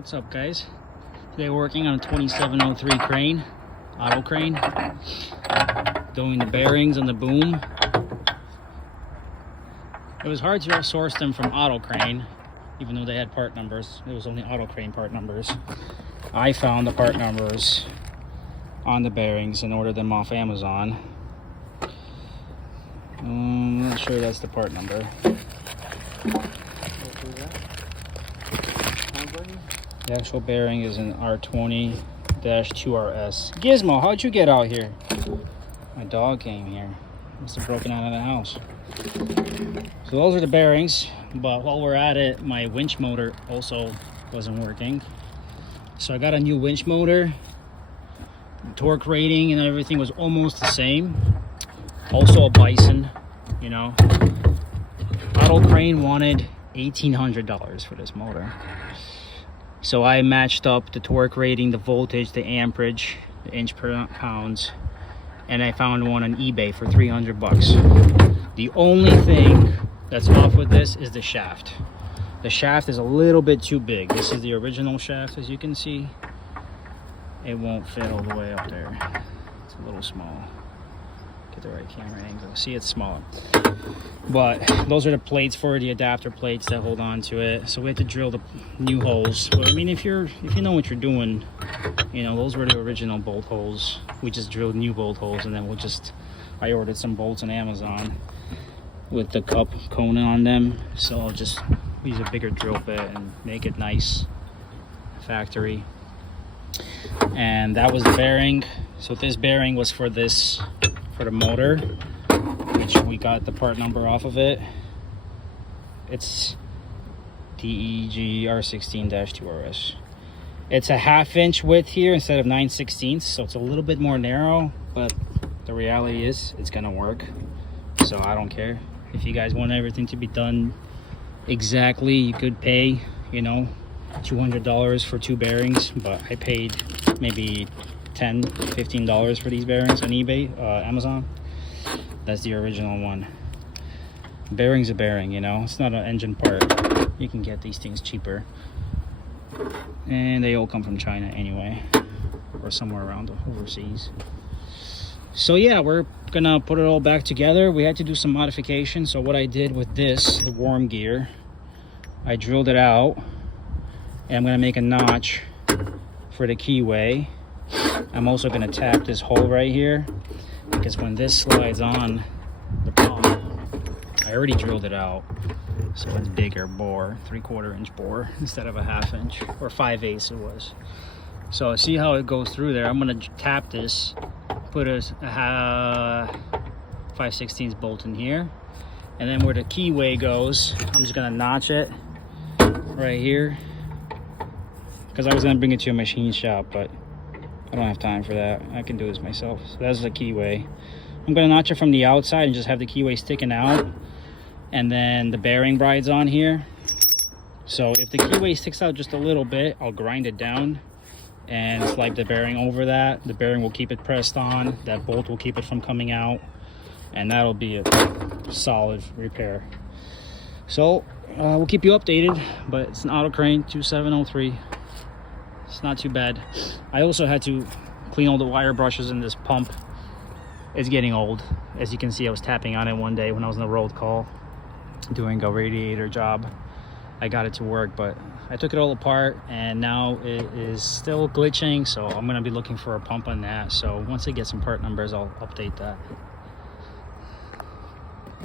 What's up, guys? Today we're working on a 2703 crane, auto crane, doing the bearings on the boom. It was hard to source them from Auto Crane, even though they had part numbers. It was only Auto Crane part numbers. I found the part numbers on the bearings and ordered them off Amazon. I'm not sure that's the part number. The actual bearing is an R20-2RS. Gizmo, how'd you get out here? My dog came here. Must have broken out of the house. So those are the bearings, but while we're at it, my winch motor also wasn't working. So I got a new winch motor. The torque rating and everything was almost the same. Also a Bison, you know. Auto Crane wanted $1,800 for this motor. So I matched up the torque rating, the voltage, the amperage, the inch per pounds, and I found one on eBay for 300 bucks. The only thing that's off with this is the shaft. The shaft is a little bit too big. This is the original shaft, as you can see. It won't fit all the way up there. It's a little small. Get the right camera angle. See, it's smaller. But those are the plates for the adapter plates that hold on to it. So we had to drill the new holes. But I mean, if you know what you're doing, you know, those were the original bolt holes. We just drilled new bolt holes, and then I ordered some bolts on Amazon with the cup cone on them. So I'll just use a bigger drill bit and make it nice factory. And that was the bearing. So this bearing was for the motor, which we got the part number off of it. It's DEG R16-2RS. It's a 1/2 inch width here instead of 9/16, so it's a little bit more narrow, but the reality is it's gonna work. So I don't care. If you guys want everything to be done exactly, you could pay, you know, $200 for 2 bearings, but I paid maybe $10, $15 for these bearings on eBay, Amazon. That's the original one. Bearing's a bearing, you know, it's not an engine part. You can get these things cheaper, and they all come from China anyway, or somewhere around overseas. So yeah, we're gonna put it all back together. We had to do some modifications. So what I did with this, the worm gear, I drilled it out, and I'm gonna make a notch for the keyway. I'm also gonna tap this hole right here, because when this slides on the pump, I already drilled it out, so it's bigger bore, 3/4 inch bore instead of a 1/2 inch, or 5/8 it was. So see how it goes through there. I'm gonna tap this, put a 5/16 bolt in here, and then where the keyway goes, I'm just gonna notch it right here, because I was gonna bring it to a machine shop, but I don't have time for that. I can do this myself. So that's the keyway. I'm gonna notch it from the outside and just have the keyway sticking out, and then the bearing brides on here. So if the keyway sticks out just a little bit, I'll grind it down and slide the bearing over that. The bearing will keep it pressed on. That bolt will keep it from coming out, and that'll be a solid repair. So we'll keep you updated, but it's an Auto Crane 2703. It's not too bad. I also had to clean all the wire brushes in this pump. It's getting old. As you can see, I was tapping on it one day when I was on the road call doing a radiator job. I got it to work, but I took it all apart, and now it is still glitching, so I'm gonna be looking for a pump on that. So once I get some part numbers, I'll update that.